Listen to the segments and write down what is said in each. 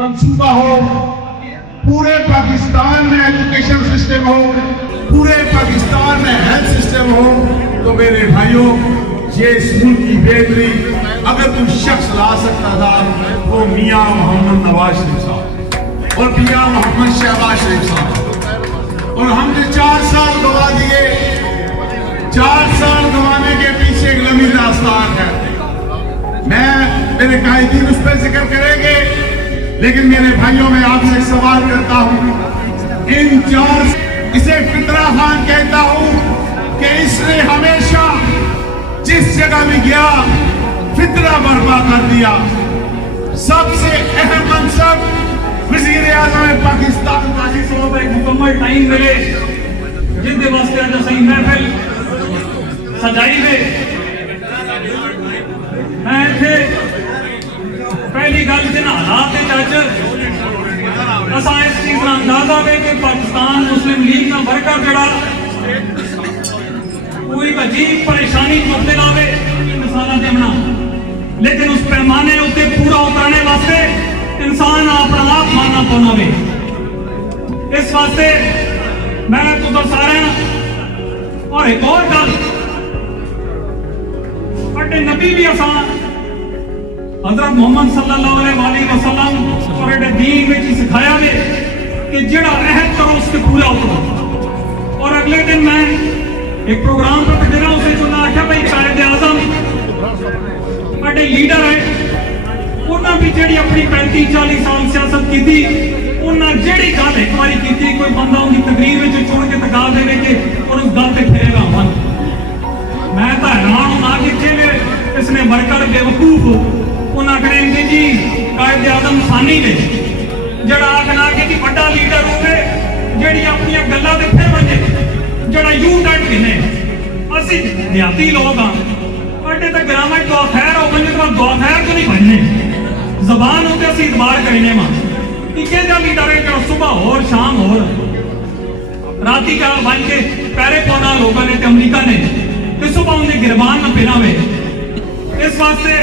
मंसूबा हो, पूरे पाकिस्तान में एजुकेशन सिस्टम हो, पूरे पाकिस्तान में हेल्थ सिस्टम हो, तो मेरे भाइयों ये स्कूल की बेहतरी अगर कोई शख्स ला सकता था वो मियां मोहम्मद नवाज शरीफ साहब और मियां मोहम्मद शहबाज शरीफ साहब। और हमने 4 साल गवा दिए, 4 साल गवाने के पीछे एक लंबी दास्तान है। मेरे कायदीन उस पर जिक्र करेंगे, लेकिन मेरे भाइयों मैं आपसे एक सवाल करता हूं। इन 4 इसे फितरा खान कहता हूं कि इसने हमेशा जिस जगह भी गया फितरा बर्पा कर दिया। सबसे अहम मनसब वज़ीर आज़म पाकिस्तान का जिसको एक मुकम्मल टाइम मिले जिंदे वास्ते अज सही महफिल सजाई दे। मैं इत्थे पहली गल जिन हालात अज असा इस चीज का अंदाजा है कि पाकिस्तान मुस्लिम लीग का वर्कर जड़ा कोई अजीब परेशानी चुकते लावे इंसाना दे बना, लेकिन उस पैमाने उत्ते पूरा उतरने वास्ते इंसान अपना आप मानना पौनावे। इस वास्ते मैं तुझे सारे और एक और गल अड्डे नबी भी असा हज़रत मोहम्मद सल्लल्लाहु अलैहि वसल्लम और अड्डे दीन में सिखाया है कि जेड़ा अहद करो उसके पूरा उतरो। और अगले दिन मैं एक प्रोग्राम पर बैठा उसे चुना आख्या भाई कायदे आज़म अड्डे लीडर है उन्होंने भी जेड़ी अपनी 35-40 साल सियासत की थी उन्होंने जेड़ी गल एक बार की कोई बंदा उनकी तकरीर में छोड़ के तका दे के और उस गल से फिरेगा मन। मैं तो हैरान होना कि इसने वर्कर बेवकूफ उन्हें करेंगे जी कायदे आज़म सानी ने जड़ा आखना कि बड़ा लीडर होवे जेड़ी अपनी गल्लां दे फिर वजे जड़ा यू टर्न किने असी देहाती लोग हां अड्डे तक ग्राम में दुआ खैर हो बने तो दुआ खैर तो नहीं बनने जबान होते असी इतबार करने मां कि केदा लीडर है जो सुबह और शाम और राती का बन के पैरे पौना लोगों ने अमरीका ने कि सुबह उन्हें गिरबान न पिनावे। इस वास्ते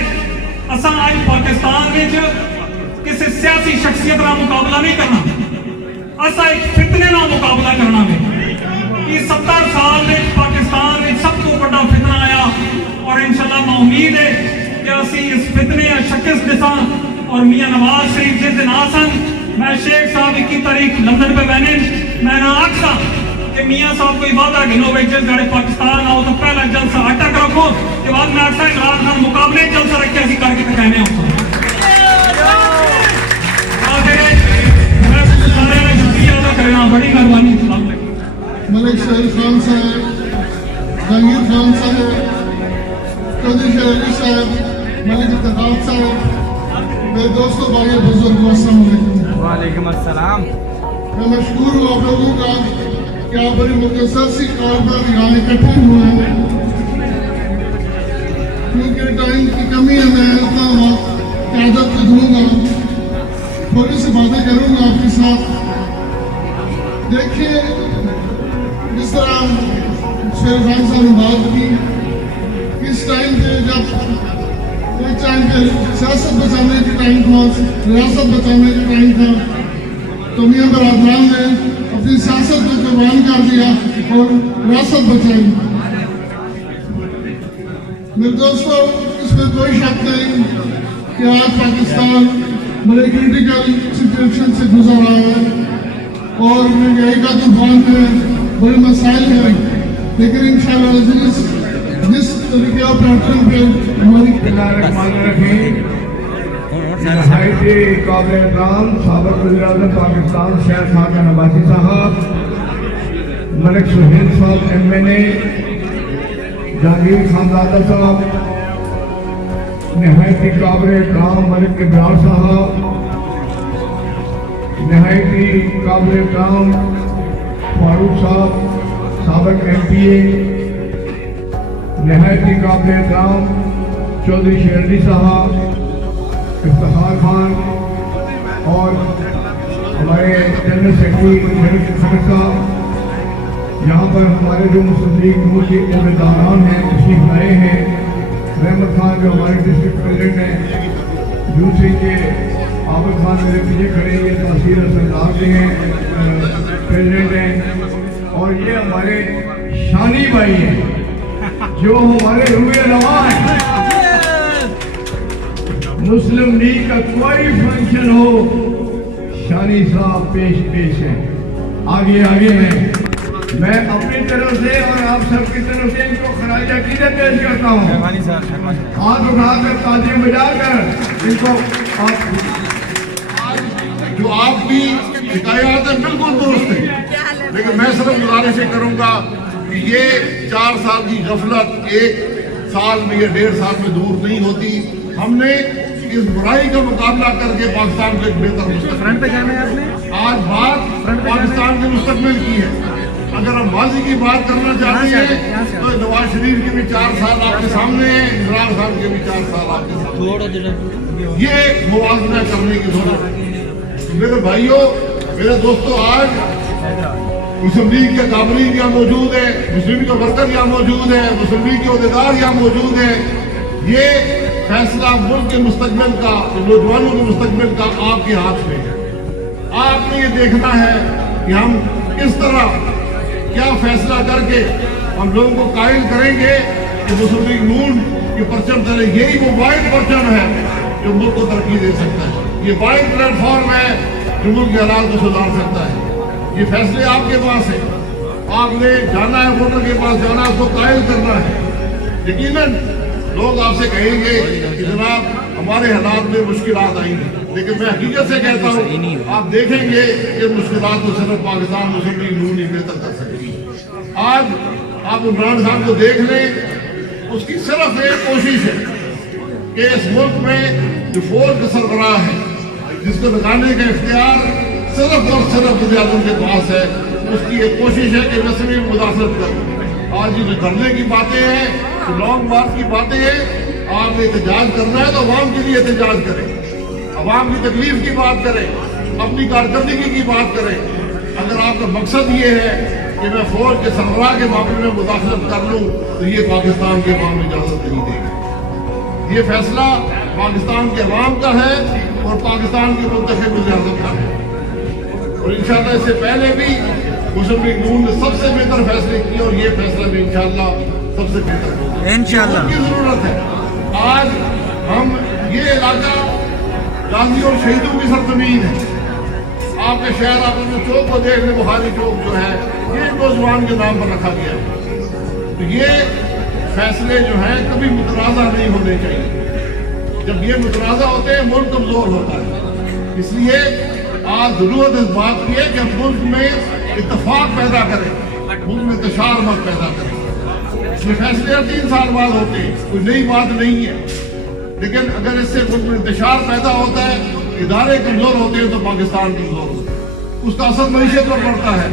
असा आज पाकिस्तान में किसी सियासी शख्सियत का मुकाबला नहीं करना, असा एक फितने का मुकाबला करना है। कि 70 साल में पाकिस्तान में सब तो बड़ा फितना आया और इंशाल्लाह मैं उम्मीद है कि असी इस फितने या शक्स दिशा और मियां नवाज शरीफ जिस दिन आसन मैं शेख साहब 21 तारीख लंदन पे बहने मैं ना आखसा कि मियां साहब कोई वादा गिनो भाई जिस घड़े पाकिस्तान आओ तो पहला जलसा अटक रखो के बाद मैं आखसा इमरान खान मुकाबले जलसा रख के असी करके कहने होता बड़ी मेहरबानी। मलिक शरीफ खान साहब, जहांगीर खान साहब, चौधरी शेर अली साहब, मलिक इत्तेफाक साहब, मेरे दोस्तों भाइयों बुजुर्गों अस्सलाम वालेकुम। वालेकुम अस्सलाम। मैं मशहूर हूँ आप लोगों का कि आप बड़ी मुख्तसर सी कॉल पर यहाँ इकट्ठे हुए हैं, क्योंकि टाइम की कमी है। मैं इतना वक्त इजाज़त को दूंगा, थोड़ी सी बातें करूँगा आपके साथ। देखिए जिस तरह शेर खान साहब ने बात की, इस टाइम पे जब एक टाइम पे सियासत बचाने के टाइम था, रियासत बचाने के टाइम था, तो मियां बरादरान ने अपनी सियासत को कुर्बान कर दिया और रियासत बचाई। मेरे दोस्तों इसमें कोई शक नहीं कि आज पाकिस्तान बड़े क्रिटिकल सिचुएशन से गुजर रहा है और महंगाई का तूफान है, बड़े मसाइल हैं, लेकिन इंशाअल्लाह जिस तरीके और पैटर्न पे हमारी काबिल-ए-इकराम साबिक़ वज़ीर-ए-आज़म पाकिस्तान शेख खाका नवाज़ी साहब, मलिक सुहेल साहब MNA, जहांगीर खानजादा साहब, नहायती काबिल-ए-इकराम मलिक इब्रार साहब, नहायती काबिल-ए-इकराम फारूक साहब साबिक़ MPA, नहायती काबिल-ए-इकराम चौधरी शेर अली साहब, इफ्तिखार खान और हमारे जनरल सेक्रेटरी खड़ग साहब, यहाँ पर हमारे जो मुस्लिम लीग नून के उम्मीदवार हैं तशरीफ लाए हैं, रहमत खान जो हमारे डिस्ट्रिक्ट प्रेसिडेंट हैं, यूसी के आबिद खान मेरे पीछे खड़े हैं, ये तहसील सरदार जी हैं, प्रेसिडेंट हैं, और ये हमारे शानी भाई हैं जो हमारे रूए रवा हैं। मुस्लिम लीग का कोई फंक्शन हो, शानी साहब पेश हैं, आगे हैं। मैं अपनी तरफ से और आप सबकी तरफ से इनको खराज अकीदत पेश करता हूँ। हाथ उठाकर तालियां बजाकर इनको जो आपकी शिकायत है बिल्कुल दुरुस्त है, लेकिन मैं सिर्फ गुजारिश करूंगा कि ये 4 साल की गफलत 1 साल में या 1.5 साल में दूर नहीं होती। हमने इस बुराई का मुकाबला करके पाकिस्तान को एक बेहतर मुस्तकबिल, आज बात पाकिस्तान के मुस्तकबिल की है। अगर हम माजी की बात करना चाहते हैं तो नवाज शरीफ के भी 4 साल आपके सामने है, इमरान खान के भी 4 साल आपके सामने, ये मुवाजना करने की जरूरत है। मेरे भाइयों, मेरे दोस्तों, आज मुस्लिम लीग के काबरीन यहाँ मौजूद है, मुस्लिम लीग के वर्कर यहाँ मौजूद है, मुस्लिम लीग के अहदेदार यहाँ मौजूद है। ये फैसला मुल्क के मुस्तकबिल का, नौजवानों के मुस्तकबिल का आपके हाथ में है। आपने ये देखना है कि हम किस तरह क्या फैसला करके हम लोगों को कायल करेंगे कि मुस्लिम लीग नून के परचम तले यही वो वाइड परचम है जो मुल्क को तरक्की दे सकता है। ये वाइड प्लेटफॉर्म है जो मुल्क के हालात को सुधार सकता है। ये फैसले आपके पास है, आपने जाना है, वोटर के पास जाना है, उसको कायल करना है। यकीनन लोग आपसे कहेंगे कि जनाब हमारे हालात में मुश्किलात आएंगी, लेकिन मैं हकीकत से कहता हूँ आप देखेंगे ये मुश्किलात तो सिर्फ पाकिस्तान मुस्लिम लीग नून ही बेहतर कर सकती है। आज आप इमरान खान को देख लें, उसकी सिर्फ एक कोशिश है कि इस मुल्क में जो फौज का सरबराह है, जिसको लगाने का इख्तियार सिर्फ और सिर्फ वज़ीर-ए-आज़म के पास है, उसकी एक कोशिश है कि रस्मी मुदाखलत कर। आज ये जो धरने की बातें हैं, लॉन्ग मार्च की बातें हैं, आपने एहतजाज करना है तो अवाम के लिए एहतजाज करें, अवाम की तकलीफ की बात करें, अपनी कारकर्दगी की बात करें। अगर आपका मकसद ये है कि मैं फौज के सरबराह के मामले में मुदाखलत कर लूँ तो ये पाकिस्तान के अवाम इजाजत नहीं देगी। ये फैसला पाकिस्तान के अवाम का है और पाकिस्तान के मुंतखब वज़ीर-ए-आज़म का है। और इंशाअल्लाह इससे पहले भी मुस्लिम लीग नून ने सबसे बेहतर फैसले किए और ये फैसला भी इंशाअल्लाह सबसे बेहतर होगा। इंशाअल्लाह की जरूरत है। आज हम ये इलाका गांधी और शहीदों की सरजमीन है। आपके शहर, आप चौक को देख लें, बुखारी चौक जो है ये नौजवान के नाम पर रखा गया है। तो ये फैसले जो हैं कभी मुतनाज़ा नहीं होने चाहिए। जब ये मुतनाज़ा होते हैं मुल्क कमजोर होता है। इसलिए आज जरूरत इस बात की है कि हम मुल्क में इत्तेफाक पैदा करें, मुल्क में इंतशार मत पैदा करें। ये फैसले 3 साल बाद होते हैं, कोई नई बात नहीं है, लेकिन अगर इससे मुल्क में इंतशार पैदा होता है, इदारे कमजोर होते हैं तो पाकिस्तान कमजोर होता है, उसका असर मईशत पर पड़ता है,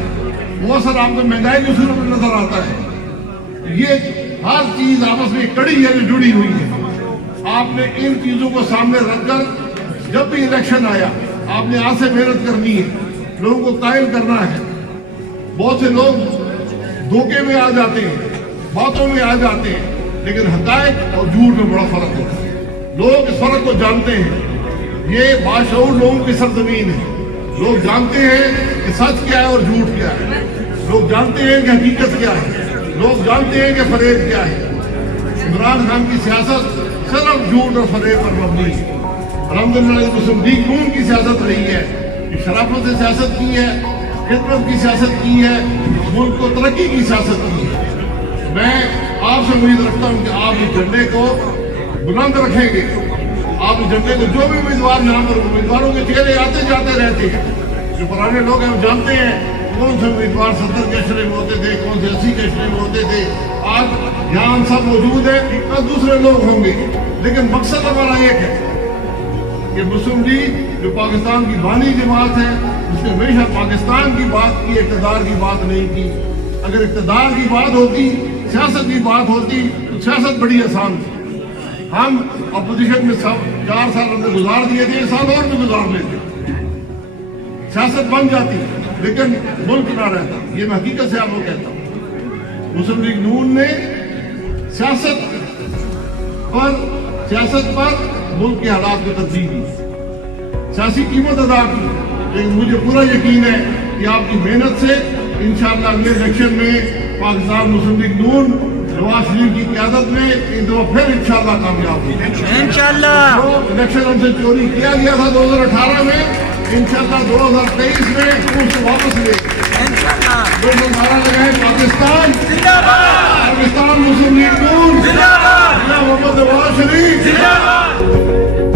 वो असर आपको महंगाई के सूरत में नजर आता है। ये हर चीज आपस में कड़ी है जो जुड़ी हुई है। आपने इन चीजों को सामने रखकर जब भी इलेक्शन आया आपने आज से मेहनत करनी है, लोगों को कायल करना है। बहुत से लोग धोखे में आ जाते हैं, बातों में आ जाते हैं, लेकिन हकायक और झूठ में बड़ा फर्क होता है। लोग इस फर्क को जानते हैं। ये बाशऊर लोगों की सरजमीन है। लोग जानते हैं कि सच क्या है और झूठ क्या है। लोग जानते हैं कि हकीकत क्या है। लोग जानते हैं कि फरेब क्या है। इमरान खान की सियासत सिर्फ झूठ और फरेब पर मबनी है। अल्हम्दुलिल्लाह मुस्लिम लीग नून की सियासत रही है कि शराफत से सियासत की है, खिदमत की सियासत की है, मुल्क को तरक्की की सियासत की है। मैं आपसे उम्मीद रखता हूँ कि आप इस झंडे को बुलंद रखेंगे। आप इस झंडे को, जो भी उम्मीदवार यहाँ पर, उम्मीदवारों के चेहरे आते जाते रहते हैं, जो पुराने लोग हैं जानते हैं कौन से उम्मीदवार 70 के अशरे में होते थे, कौन से 80 के अशरे में होते थे। आज यहाँ हम सब मौजूद हैं, कल दूसरे लोग होंगे, लेकिन मकसद हमारा एक है कि मुस्लिम लीग जो पाकिस्तान की बानी जमात है, उसने हमेशा पाकिस्तान की बात की, इक़्तिदार की बात नहीं की। अगर इक़्तिदार की बात होती, सियासत की बात होती तो सियासत बड़ी आसान थी। हम अपोजिशन में सब 4 साल हमने गुजार दिए थे, 1 साल और भी गुजार लेते, सियासत बन जाती, लेकिन मुल्क ना रहता। ये मैं हकीकत से आपको कहता हूँ। मुस्लिम लीग नून ने सियासत पर मुल्क के हालात को तरजीह दी। सियासी कीमत अदा की, लेकिन मुझे पूरा यकीन है कि आपकी मेहनत से इंशाअल्लाह अगले इलेक्शन में पाकिस्तान मुस्लिम लीग नून नवाज शरीफ की क़यादत में एक दफ़ा फिर इंशाअल्लाह कामयाब होगी। इंशाअल्लाह। जो इलेक्शन हमसे चोरी किया गया था 2018 में, इंशाअल्लाह 2023 में उसको वापस ले इंशाअल्लाह। लोग नारा लगाए पाकिस्तान जिंदाबाद। पाकिस्तान मुस्लिम लीग नून जिंदाबाद। मोहम्मद नवाज शरीफ जिंदाबाद।